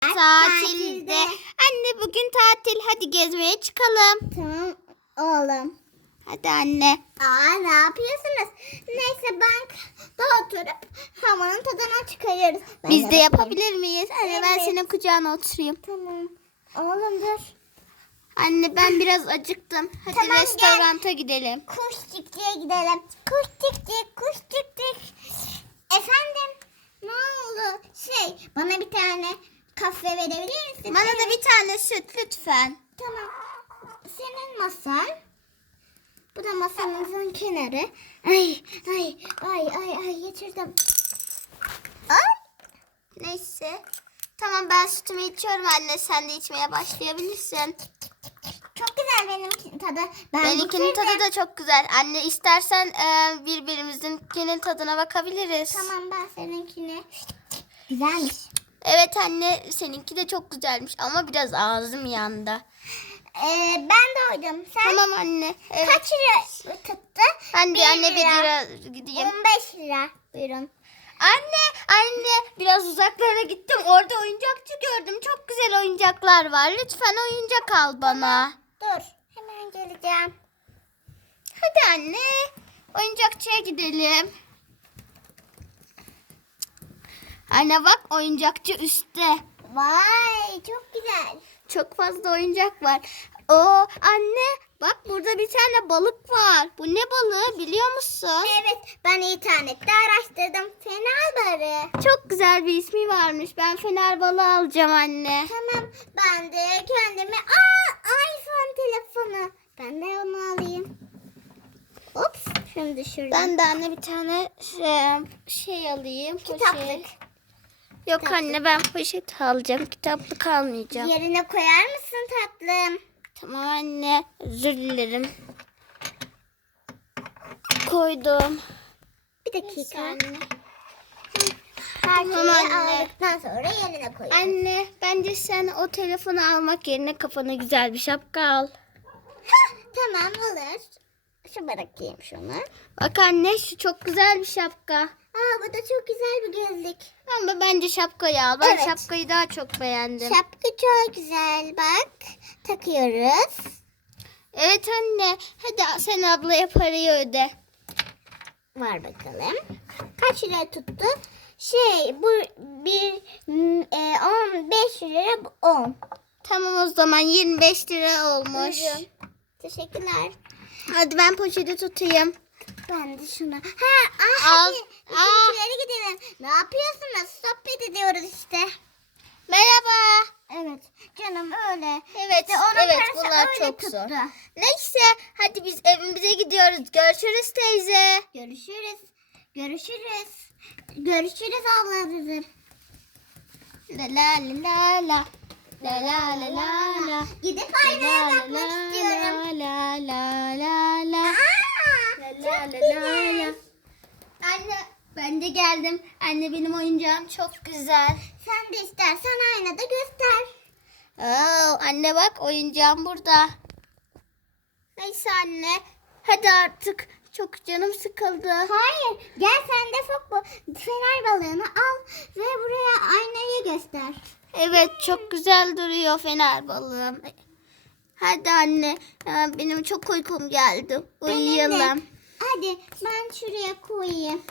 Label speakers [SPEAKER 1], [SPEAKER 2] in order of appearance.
[SPEAKER 1] Tatilde. Anne bugün tatil. Hadi gezmeye çıkalım.
[SPEAKER 2] Tamam oğlum.
[SPEAKER 1] Hadi anne.
[SPEAKER 2] Aa ne yapıyorsunuz? Neyse bankta oturup havanın tadına çıkarıyoruz. Ben
[SPEAKER 1] Biz de
[SPEAKER 2] bakayım.
[SPEAKER 1] yapabilir miyiz? Anne ben
[SPEAKER 2] Evet.
[SPEAKER 1] senin kucağına oturayım.
[SPEAKER 2] Tamam. Oğlum dur.
[SPEAKER 1] Anne ben biraz acıktım. Hadi
[SPEAKER 2] Tamam, gel.
[SPEAKER 1] restoranta gidelim.
[SPEAKER 2] Kuşçukçuya gidelim. Kuşçukçuk, kuşçukçuk. Efendim ne oldu? Şey bana bir tane kahve verebilir misin?
[SPEAKER 1] Bana da bir tane süt lütfen.
[SPEAKER 2] Tamam. Senin masan. Bu da masamızın kenarı. Ay ay ay ay ay getirdim.
[SPEAKER 1] Ay. Neyse. Tamam ben sütümü içiyorum anne. Sen de içmeye başlayabilirsin.
[SPEAKER 2] Çok güzel benim tadı. Ben
[SPEAKER 1] Benimkinin tadı da çok güzel. Anne istersen e, birbirimizinkinin tadına bakabiliriz.
[SPEAKER 2] Tamam ben seninkini. Güzelmiş.
[SPEAKER 1] Evet anne seninki de çok güzelmiş ama biraz ağzım yandı.
[SPEAKER 2] Ee, ben doydum. Sen
[SPEAKER 1] Tamam anne. Evet.
[SPEAKER 2] kaç lira tuttu?
[SPEAKER 1] Ben de
[SPEAKER 2] Bir
[SPEAKER 1] anne bir
[SPEAKER 2] lira.
[SPEAKER 1] lira gideyim.
[SPEAKER 2] 15 lira. Buyurun.
[SPEAKER 1] Anne, anne biraz uzaklara gittim. Orada oyuncakçı gördüm. Çok güzel oyuncaklar var. Lütfen oyuncak al bana.
[SPEAKER 2] Dur. Hemen geleceğim.
[SPEAKER 1] Hadi anne. Oyuncakçıya gidelim. Anne bak oyuncakçı üstte.
[SPEAKER 2] Vay çok güzel.
[SPEAKER 1] Çok fazla oyuncak var. Oo anne bak burada bir tane balık var. Bu ne balığı biliyor musun?
[SPEAKER 2] Evet ben internette araştırdım. Fener barı.
[SPEAKER 1] Çok güzel bir ismi varmış. Ben fener balığı alacağım anne.
[SPEAKER 2] Tamam ben de kendime aa iPhone telefonu. Ben de onu alayım. Ups şunu düşürdüm.
[SPEAKER 1] Ben de anne bir tane şey, şey alayım. poşet. Yok
[SPEAKER 2] Kitaplık.
[SPEAKER 1] anne ben poşet alacağım. Kitaplık almayacağım.
[SPEAKER 2] Yerine koyar mısın tatlım?
[SPEAKER 1] Tamam anne. Özür dilerim. Koydum.
[SPEAKER 2] Bir dakika.
[SPEAKER 1] anne.
[SPEAKER 2] Her şeyi aldıktan sonra yerine koyuyorum.
[SPEAKER 1] Anne bence sen o telefonu almak yerine kafana güzel bir şapka al.
[SPEAKER 2] Tamam olur. Şu bırakayım şunu.
[SPEAKER 1] Bak anne şu çok güzel bir şapka.
[SPEAKER 2] Aa bu da çok güzel bir gözlük.
[SPEAKER 1] Ama bence şapkayı al. Ben
[SPEAKER 2] Evet.
[SPEAKER 1] şapkayı daha çok beğendim.
[SPEAKER 2] Şapka çok güzel bak. Takıyoruz.
[SPEAKER 1] evet anne. Hadi sen ablaya parayı öde.
[SPEAKER 2] Var bakalım. Kaç lira tuttu? Şey bu bir mm, e, 15 lira bu 10.
[SPEAKER 1] Tamam o zaman 25 lira olmuş.
[SPEAKER 2] Teşekkürler.
[SPEAKER 1] Hadi ben poşeti tutayım.
[SPEAKER 2] Ben de şuna. Ha, aa,
[SPEAKER 1] Al.
[SPEAKER 2] hadi
[SPEAKER 1] Aa.
[SPEAKER 2] bizimkilere gidelim. Ne yapıyorsunuz? Sohbet ediyoruz işte.
[SPEAKER 1] Merhaba.
[SPEAKER 2] Evet canım öyle.
[SPEAKER 1] Evet,
[SPEAKER 2] İşte onun
[SPEAKER 1] evet bunlar
[SPEAKER 2] öyle
[SPEAKER 1] çok
[SPEAKER 2] tuttu.
[SPEAKER 1] zor. Neyse hadi biz evimize gidiyoruz. Görüşürüz teyze.
[SPEAKER 2] Görüşürüz. Görüşürüz. Görüşürüz ablacığım.
[SPEAKER 1] La la la la la. La la la la la.
[SPEAKER 2] Gidip
[SPEAKER 1] La
[SPEAKER 2] aynaya
[SPEAKER 1] la
[SPEAKER 2] bakmak
[SPEAKER 1] la
[SPEAKER 2] istiyorum.
[SPEAKER 1] la la la la.
[SPEAKER 2] Aa,
[SPEAKER 1] La. Anne ben de geldim. Anne benim oyuncağım çok güzel.
[SPEAKER 2] Sen de istersen aynada göster.
[SPEAKER 1] Oo, anne bak oyuncağım burada. Neyse anne. Hadi artık. Çok canım sıkıldı.
[SPEAKER 2] Hayır. Gel sen de bu fener balığını al ve buraya aynayı göster.
[SPEAKER 1] Evet çok güzel duruyor fener balığım. Hadi anne. Benim çok uykum geldi.
[SPEAKER 2] Benim de. Hadi ben şuraya koyayım.